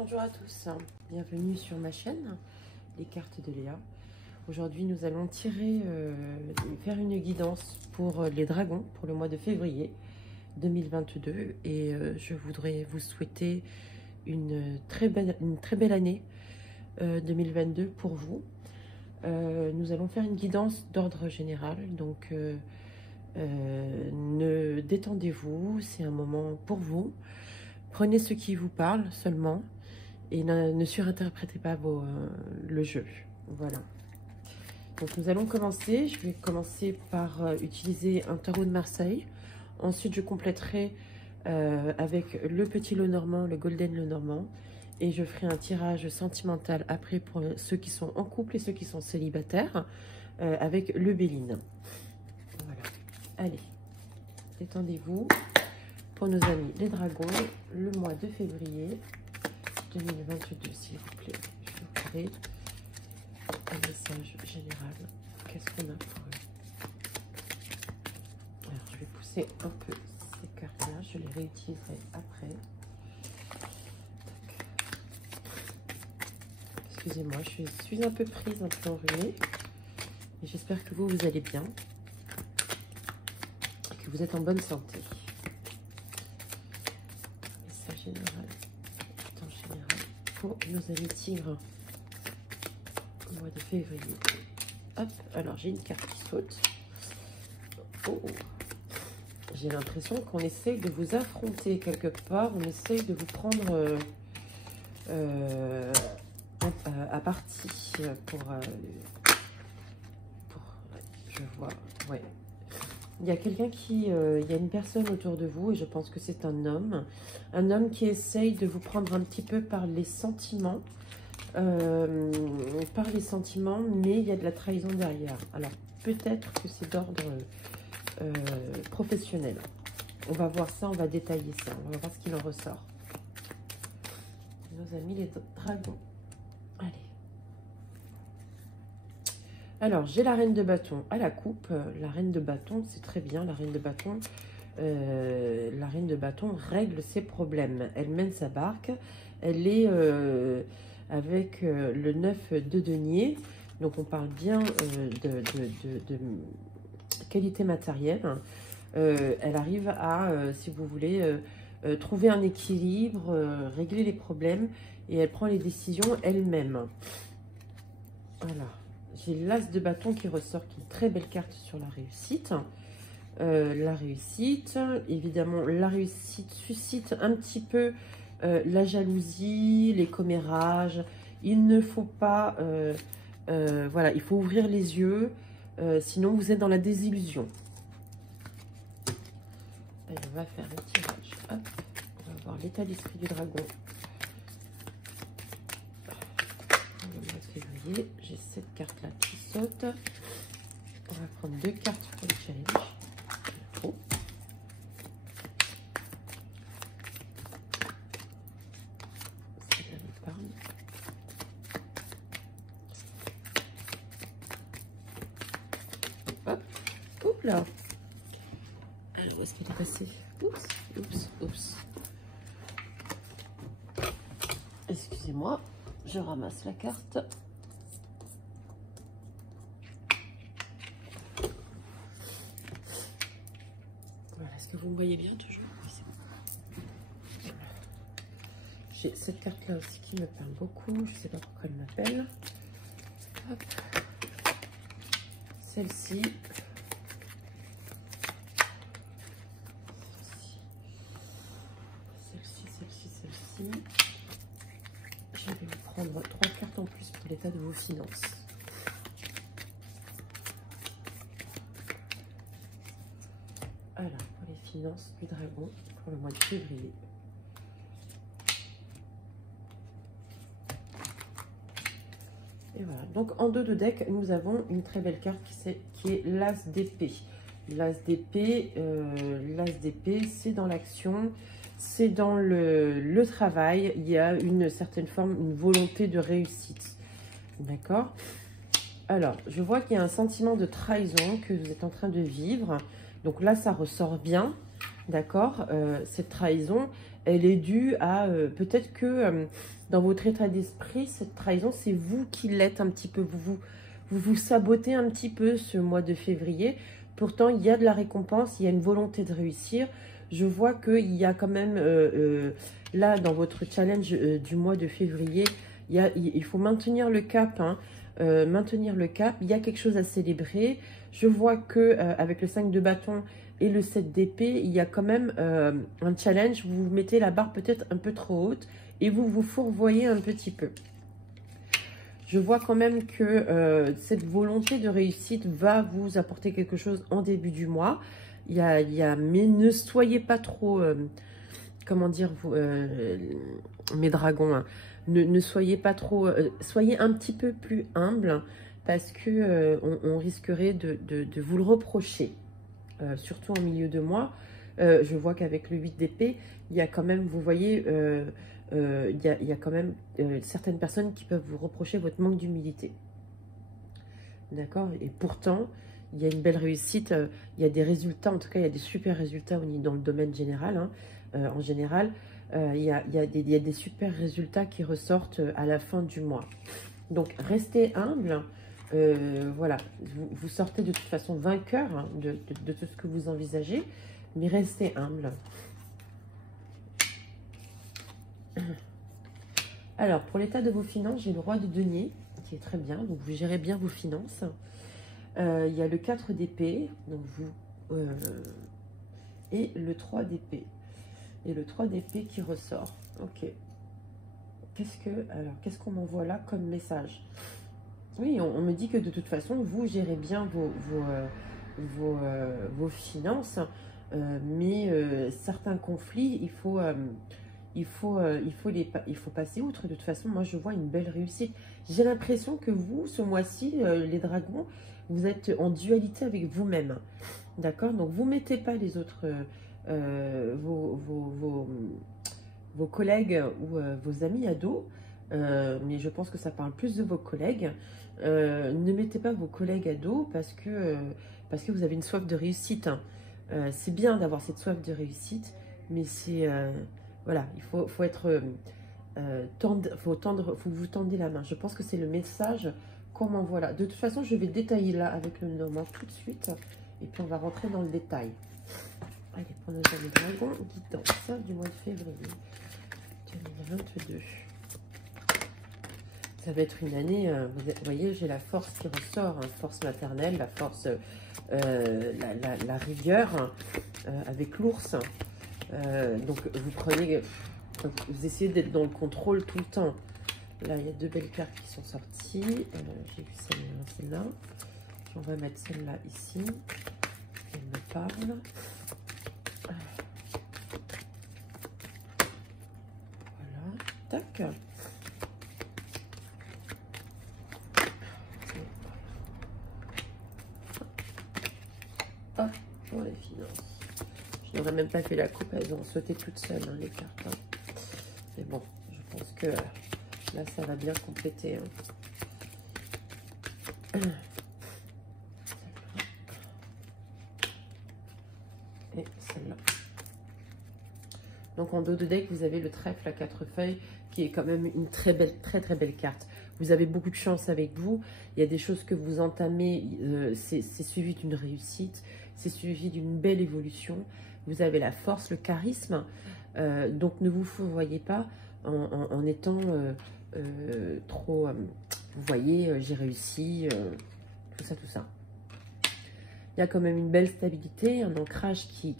Bonjour à tous, bienvenue sur ma chaîne, les cartes de Léa. Aujourd'hui nous allons faire une guidance pour les dragons pour le mois de février 2022 et je voudrais vous souhaiter une très belle année 2022 pour vous. Nous allons faire une guidance d'ordre général, donc détendez-vous, c'est un moment pour vous. Prenez ce qui vous parle seulement et ne surinterprétez pas le jeu. Voilà. Donc nous allons commencer. Je vais commencer par utiliser un tarot de Marseille. Ensuite, je compléterai avec le petit Lenormand, le Golden Lenormand. Et je ferai un tirage sentimental après pour ceux qui sont en couple et ceux qui sont célibataires avec le Béline. Voilà. Allez, détendez-vous. Pour nos amis les dragons, le mois de février 2022, s'il vous plaît. Je vous ferai un message général. Qu'est-ce qu'on a pour eux? Alors, je vais pousser un peu ces cartes-là. Je les réutiliserai après. Excusez-moi, je suis un peu prise, un peu enrhumée. Et j'espère que vous allez bien. Et que vous êtes en bonne santé. Message général. Temps général pour nos amis tigres au mois de février. Hop, alors j'ai une carte qui saute. Oh, j'ai l'impression qu'on essaye de vous affronter quelque part. On essaye de vous prendre à partie pour je vois, ouais. Il y a quelqu'un il y a une personne autour de vous et je pense que c'est un homme qui essaye de vous prendre un petit peu par les sentiments, mais il y a de la trahison derrière. Alors peut-être que c'est d'ordre professionnel. On va voir ça, on va détailler ça, on va voir ce qu'il en ressort. Nos amis les dragons. Allez. Alors, j'ai la reine de bâton à la coupe. La reine de bâton, c'est très bien. La reine de bâton règle ses problèmes. Elle mène sa barque. Elle est avec le 9 de denier. Donc, on parle bien de qualité matérielle. Elle arrive à, si vous voulez, trouver un équilibre, régler les problèmes. Et elle prend les décisions elle-même. Voilà. J'ai l'as de bâton qui ressort, qui est une très belle carte sur la réussite. La réussite, évidemment, la réussite suscite un petit peu la jalousie, les commérages. Il ne faut pas, voilà, il faut ouvrir les yeux, sinon vous êtes dans la désillusion. Allez, on va faire le tirage. Hop, on va voir l'état d'esprit du dragon. J'ai cette carte là qui saute. On va prendre deux cartes pour le challenge. Oh. C'est de l'épargne. Hop. Oups là. Alors où est-ce qu'elle est passée? Oups, oups, oups. Excusez-moi, je ramasse la carte. Est-ce que vous me voyez bien toujours? Oui, c'est bon. J'ai cette carte-là aussi qui me parle beaucoup. Je ne sais pas pourquoi elle m'appelle. Hop. Celle-ci. Celle-ci. Je vais vous prendre 3 cartes en plus pour l'état de vos finances. Alors, pour les finances du dragon, pour le mois de février. Et voilà. Donc, en dos de deck, nous avons une très belle carte qui est l'as d'épée. L'as d'épée, c'est dans l'action, c'est dans le travail. Il y a une certaine forme, une volonté de réussite. D'accord? Alors, je vois qu'il y a un sentiment de trahison que vous êtes en train de vivre. Donc là, ça ressort bien, d'accord? Cette trahison, elle est due à peut-être que dans votre état d'esprit, cette trahison, c'est vous qui l'êtes un petit peu. Vous sabotez un petit peu ce mois de février. Pourtant, il y a de la récompense, il y a une volonté de réussir. Je vois qu'il y a quand même, là, dans votre challenge du mois de février, il faut maintenir le cap, hein, maintenir le cap. Il y a quelque chose à célébrer. Je vois que avec le 5 de bâton et le 7 d'épée, il y a quand même un challenge. Vous mettez la barre peut-être un peu trop haute et vous vous fourvoyez un petit peu. Je vois quand même que cette volonté de réussite va vous apporter quelque chose en début du mois. Mais ne soyez pas trop, comment dire, vous, mes dragons, hein, ne soyez pas trop, soyez un petit peu plus humble parce que on risquerait de vous le reprocher, surtout en milieu de mois. Je vois qu'avec le 8 d'épée, il y a quand même, vous voyez, il y a quand même certaines personnes qui peuvent vous reprocher votre manque d'humilité. D'accord? Et pourtant, il y a une belle réussite, il y a des résultats, en tout cas, il y a des super résultats dans le domaine général. Hein. En général, il y a des super résultats qui ressortent à la fin du mois. Donc, restez humble. Voilà, vous sortez de toute façon vainqueur, hein, de tout ce que vous envisagez, mais restez humble. Alors, pour l'état de vos finances, j'ai le roi de denier, qui est très bien, donc vous gérez bien vos finances. Il y a le 4 d'épée, donc et le 3 d'épée. Et le 3 d'épée qui ressort. Ok. Qu'est-ce qu'on m'envoie là comme message? Oui, on me dit que de toute façon, vous gérez bien vos finances, mais certains conflits, il faut passer outre. De toute façon, moi, je vois une belle réussite. J'ai l'impression que vous, ce mois-ci, les dragons, vous êtes en dualité avec vous-même. D'accord? Donc, vous ne mettez pas les autres, vos collègues ou vos amis à dos, mais je pense que ça parle plus de vos collègues. Ne mettez pas vos collègues à dos parce que vous avez une soif de réussite. Hein. C'est bien d'avoir cette soif de réussite, mais c'est... voilà, il faut être... faut vous tendre la main. Je pense que c'est le message qu'on m'envoie là. De toute façon, je vais détailler là avec le nommant tout de suite. Et puis, on va rentrer dans le détail. Allez, pour nos amis dragons, guidance du mois de février 2022. Ça va être une année, vous voyez, j'ai la force qui ressort, hein, force maternelle, la force, la rigueur avec l'ours. Donc, vous prenez, vous essayez d'être dans le contrôle tout le temps. Là, il y a deux belles cartes qui sont sorties. J'ai vu celle-là. On va mettre celle-là ici. Elle me parle. Voilà. Tac. Ah, pour les finances. Je n'aurais même pas fait la coupe, elles ont sauté toutes seules, hein, les cartes. Hein. Mais bon, je pense que là, ça va bien compléter. Hein. Et celle-là. Donc, en dos de deck, vous avez le trèfle à 4 feuilles, qui est quand même une très belle carte. Vous avez beaucoup de chance avec vous. Il y a des choses que vous entamez, c'est suivi d'une réussite, c'est suivi d'une belle évolution. Vous avez la force, le charisme. Donc, ne vous fourvoyez pas en étant trop... vous voyez, j'ai réussi, tout ça. Il y a quand même une belle stabilité, un ancrage qui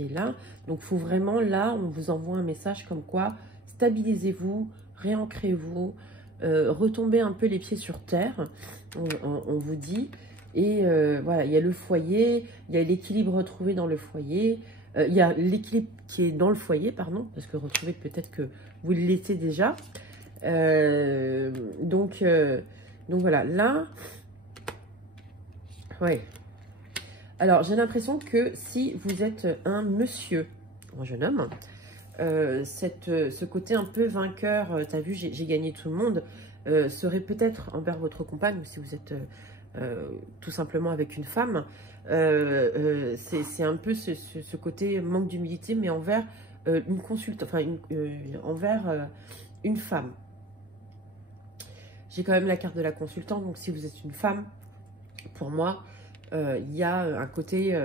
est là. Donc, il faut vraiment, là, on vous envoie un message comme quoi, stabilisez-vous, réancrez-vous, retombez un peu les pieds sur terre, on vous dit. Et voilà, il y a le foyer, il y a l'équilibre retrouvé dans le foyer, il y a l'équilibre qui est dans le foyer, pardon, parce que retrouver peut-être que vous l'étiez déjà. Donc voilà, là, ouais. Alors, j'ai l'impression que si vous êtes un monsieur, un jeune homme, ce côté un peu vainqueur, t'as vu, j'ai gagné tout le monde, serait peut-être envers votre compagne, ou si vous êtes tout simplement avec une femme, c'est un peu ce côté manque d'humilité, mais envers une consulte, enfin, envers une femme. J'ai quand même la carte de la consultante, donc si vous êtes une femme, pour moi, il y a un côté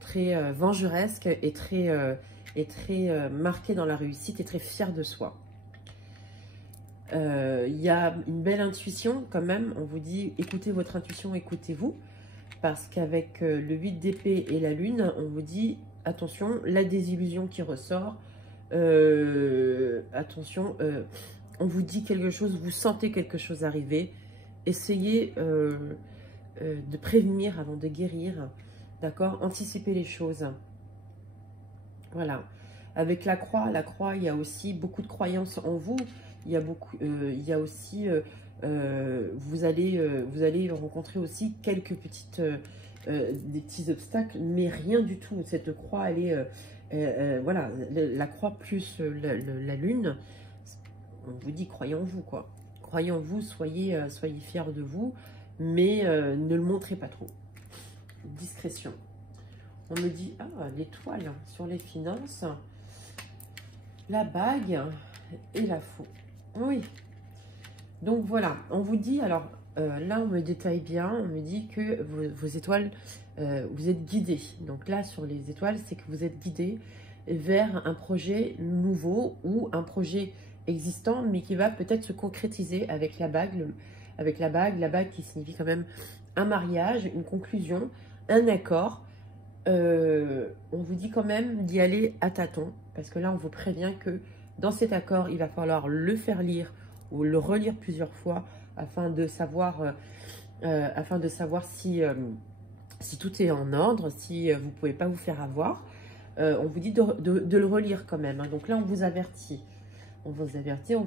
très vengeresque et très marqué dans la réussite et très fier de soi. Il y a une belle intuition quand même. On vous dit, écoutez votre intuition, écoutez-vous. Parce qu'avec le 8 d'épée et la lune, on vous dit, attention, la désillusion qui ressort. Attention, on vous dit quelque chose, vous sentez quelque chose arriver. Essayez de prévenir avant de guérir. D'accord? Anticipez les choses. Voilà. Avec la croix, il y a aussi beaucoup de croyances en vous. Il y a aussi, vous allez rencontrer aussi quelques des petits obstacles, mais rien du tout. Cette croix, elle est, voilà, la croix plus la lune, on vous dit, croyez en vous, quoi. Croyez en vous, soyez fiers de vous, mais ne le montrez pas trop. Discrétion. On me dit, ah, l'étoile sur les finances, la bague et la faux. Oui. Donc voilà, on vous dit, alors là on me détaille bien, on me dit que vos étoiles, vous êtes guidés. Donc là sur les étoiles, c'est que vous êtes guidés vers un projet nouveau ou un projet existant, mais qui va peut-être se concrétiser avec la bague. La bague qui signifie quand même un mariage, une conclusion, un accord. On vous dit quand même d'y aller à tâtons, parce que là on vous prévient que dans cet accord, il va falloir le faire lire ou le relire plusieurs fois afin de savoir si tout est en ordre, si vous ne pouvez pas vous faire avoir. On vous dit de le relire quand même. Hein. Donc là, on vous avertit. On vous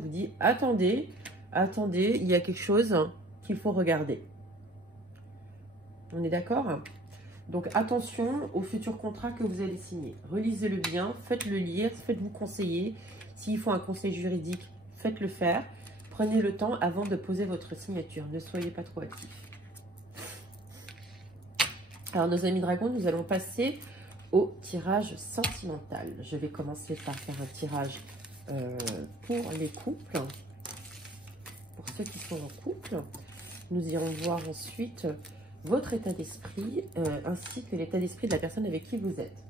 dit, attendez, il y a quelque chose qu'il faut regarder. On est d'accord? Donc attention au futur contrat que vous allez signer. Relisez-le bien, faites-le lire, faites-vous conseiller. S'il faut un conseil juridique, faites-le faire. Prenez le temps avant de poser votre signature. Ne soyez pas trop actifs. Alors, nos amis dragons, nous allons passer au tirage sentimental. Je vais commencer par faire un tirage pour les couples. Pour ceux qui sont en couple. Nous irons voir ensuite votre état d'esprit ainsi que l'état d'esprit de la personne avec qui vous êtes.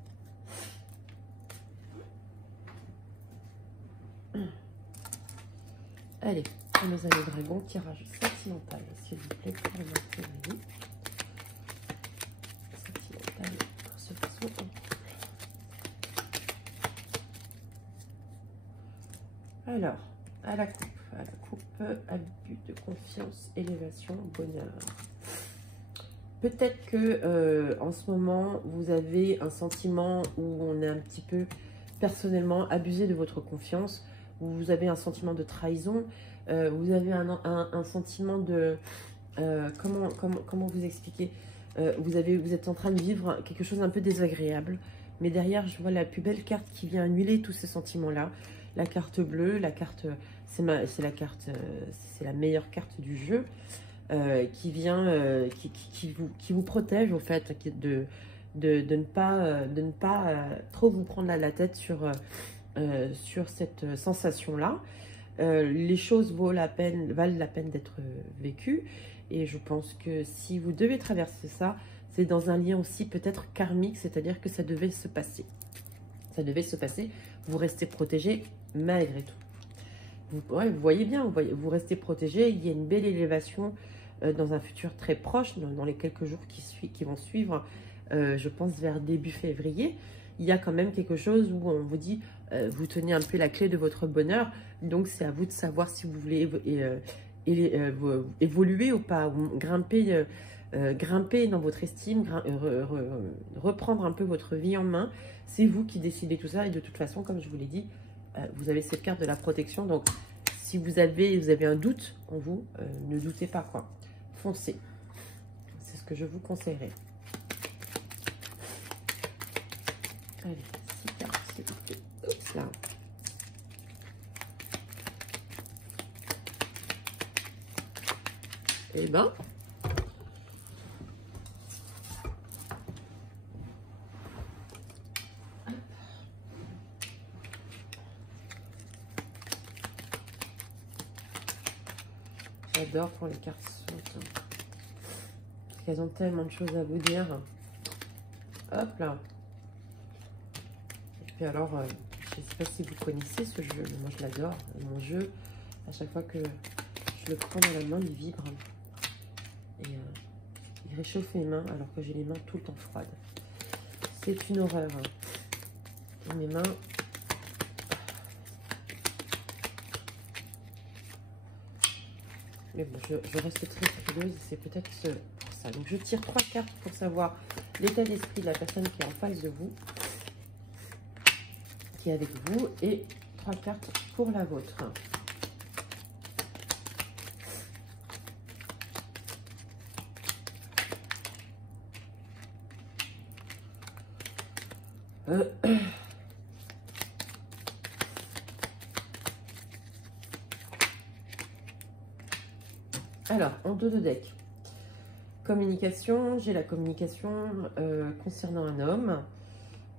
Allez, nos amis dragons, tirage sentimental, s'il vous plaît, pour votre vie. Sentimental pour ceux qui sont en couple. Alors, à la coupe, abus de confiance, élévation, bonheur. Peut-être que en ce moment, vous avez un sentiment où on est un petit peu personnellement abusé de votre confiance. Vous avez un sentiment de trahison, vous avez un sentiment de... comment vous expliquer, vous êtes en train de vivre quelque chose un peu désagréable, mais derrière, je vois la plus belle carte qui vient annuler tous ces sentiments-là. La carte bleue, la carte, c'est la meilleure carte du jeu, qui vient, qui vous protège, au fait, de ne pas trop vous prendre la tête sur cette sensation-là. Les choses valent la peine d'être vécues. Et je pense que si vous devez traverser ça, c'est dans un lien aussi peut-être karmique, c'est-à-dire que ça devait se passer. Ça devait se passer. Vous restez protégé malgré tout. Vous voyez bien, vous restez protégé. Il y a une belle élévation dans un futur très proche, dans les quelques jours qui vont suivre, je pense vers début février. Il y a quand même quelque chose où on vous dit, vous tenez un peu la clé de votre bonheur. Donc, c'est à vous de savoir si vous voulez évoluer ou pas, ou grimper dans votre estime, reprendre un peu votre vie en main. C'est vous qui décidez tout ça. Et de toute façon, comme je vous l'ai dit, vous avez cette carte de la protection. Donc, si vous avez un doute en vous, ne doutez pas, quoi. Foncez. C'est ce que je vous conseillerais. Allez, 6 cartes, s'il vous plaît. Oups, là. Eh ben, J'adore quand les cartes sautent. Parce qu'elles ont tellement de choses à vous dire. Hop là. Et puis alors, je ne sais pas si vous connaissez ce jeu, mais moi je l'adore. Mon jeu, à chaque fois que je le prends dans la main, il vibre. Et il réchauffe mes mains alors que j'ai les mains tout le temps froides. C'est une horreur. Et mes mains... Mais bon, je reste très frileuse, c'est peut-être pour ça. Donc je tire 3 cartes pour savoir l'état d'esprit de la personne qui est en face de vous, qui est avec vous, et 3 cartes pour la vôtre. Alors, en dos de deck, communication, j'ai la communication concernant un homme,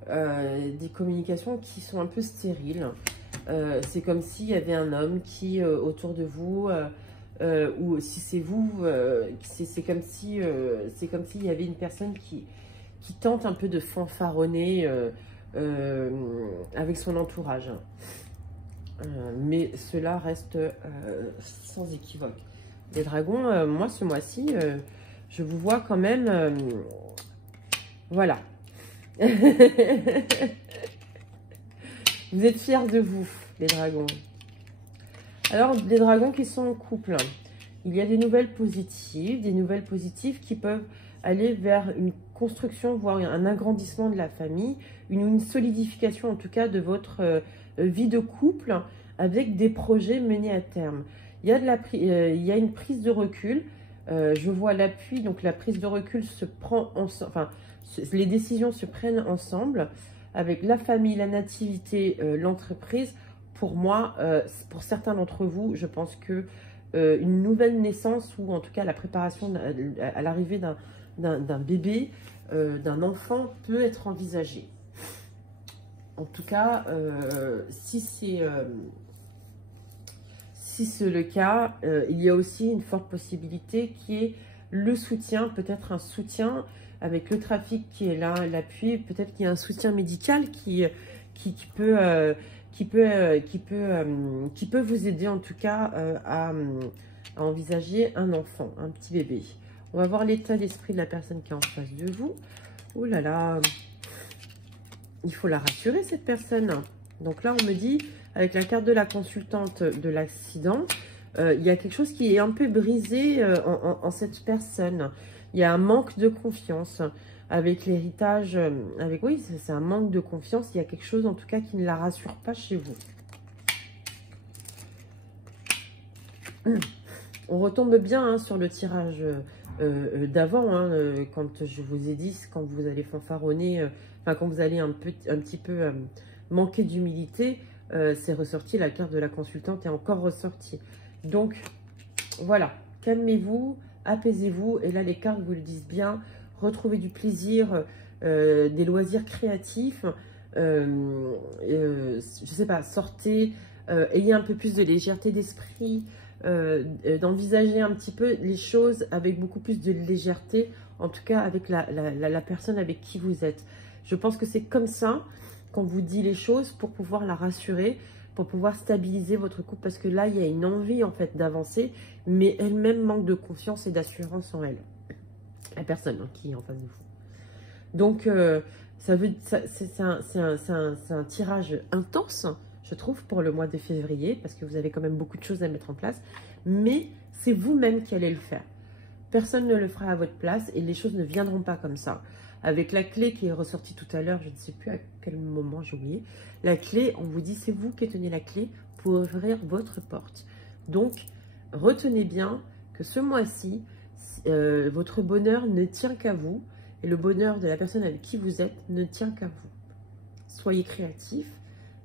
des communications qui sont un peu stériles. C'est comme s'il y avait un homme qui, autour de vous, ou si c'est vous, c'est comme s'il y avait une personne qui tente un peu de fanfaronner avec son entourage. Mais cela reste sans équivoque. Les dragons, moi ce mois-ci, je vous vois quand même, voilà. Vous êtes fiers de vous, les dragons. Alors, les dragons qui sont en couple, il y a des nouvelles positives qui peuvent aller vers une construction, voire un agrandissement de la famille, une solidification en tout cas de votre vie de couple avec des projets menés à terme. Il y a une prise de recul, je vois l'appui, donc la prise de recul se prend ensemble, enfin, les décisions se prennent ensemble avec la famille, la nativité, l'entreprise. Pour moi, pour certains d'entre vous, je pense que une nouvelle naissance, ou en tout cas la préparation à l'arrivée d'un bébé, d'un enfant, peut être envisagée. En tout cas, si c'est le cas, il y a aussi une forte possibilité qui est le soutien, peut-être un soutien avec le trafic qui est là, l'appui, peut-être qu'il y a un soutien médical qui peut vous aider en tout cas à envisager un enfant, un petit bébé. On va voir l'état d'esprit de la personne qui est en face de vous. Oh là là, il faut la rassurer cette personne. Donc là on me dit, avec la carte de la consultante de l'accident, il y a quelque chose qui est un peu brisé en cette personne. Il y a un manque de confiance avec l'héritage. Oui, c'est un manque de confiance. Il y a quelque chose en tout cas qui ne la rassure pas chez vous. On retombe bien hein, sur le tirage d'avant, hein, quand je vous ai dit, quand vous allez fanfaronner, quand vous allez un petit peu manquer d'humilité, c'est ressorti, la carte de la consultante est encore ressortie. Donc, voilà, calmez-vous, apaisez-vous, et là, les cartes vous le disent bien, retrouvez du plaisir, des loisirs créatifs, je sais pas, sortez, ayez un peu plus de légèreté d'esprit, d'envisager un petit peu les choses avec beaucoup plus de légèreté, en tout cas avec la personne avec qui vous êtes. Je pense que c'est comme ça qu'on vous dit les choses pour pouvoir la rassurer, pour pouvoir stabiliser votre couple, parce que là, il y a une envie en fait d'avancer, mais elle-même manque de confiance et d'assurance en elle, la personne hein, qui est en face de vous. Donc, c'est un tirage intense, je trouve, pour le mois de février, parce que vous avez quand même beaucoup de choses à mettre en place, mais c'est vous-même qui allez le faire. Personne ne le fera à votre place et les choses ne viendront pas comme ça. Avec la clé qui est ressortie tout à l'heure, je ne sais plus à quel moment, j'ai oublié. La clé, on vous dit, c'est vous qui tenez la clé pour ouvrir votre porte. Donc, retenez bien que ce mois-ci, votre bonheur ne tient qu'à vous et le bonheur de la personne avec qui vous êtes ne tient qu'à vous. Soyez créatifs,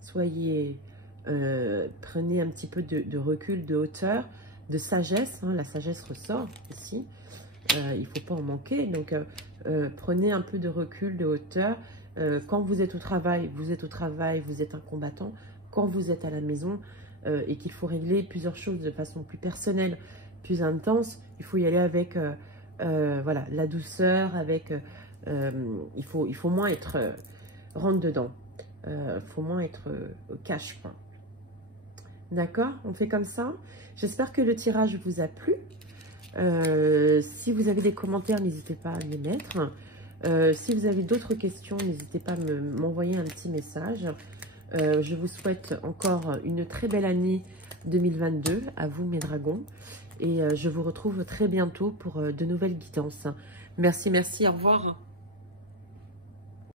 prenez un petit peu de recul, de hauteur, de sagesse. Hein, la sagesse ressort ici. Il ne faut pas en manquer. Donc, prenez un peu de recul, de hauteur. Quand vous êtes au travail, vous êtes un combattant. Quand vous êtes à la maison, et qu'il faut régler plusieurs choses de façon plus personnelle, plus intense, il faut y aller avec voilà, la douceur, avec il faut moins être rentre dedans, il faut moins être au cash, quoi. D'accord, on fait comme ça. J'espère que le tirage vous a plu. Si vous avez des commentaires, n'hésitez pas à les mettre. Si vous avez d'autres questions, n'hésitez pas à m'envoyer un petit message. Je vous souhaite encore une très belle année 2022 à vous, mes dragons. Et je vous retrouve très bientôt pour de nouvelles guidances. Merci, merci, au revoir.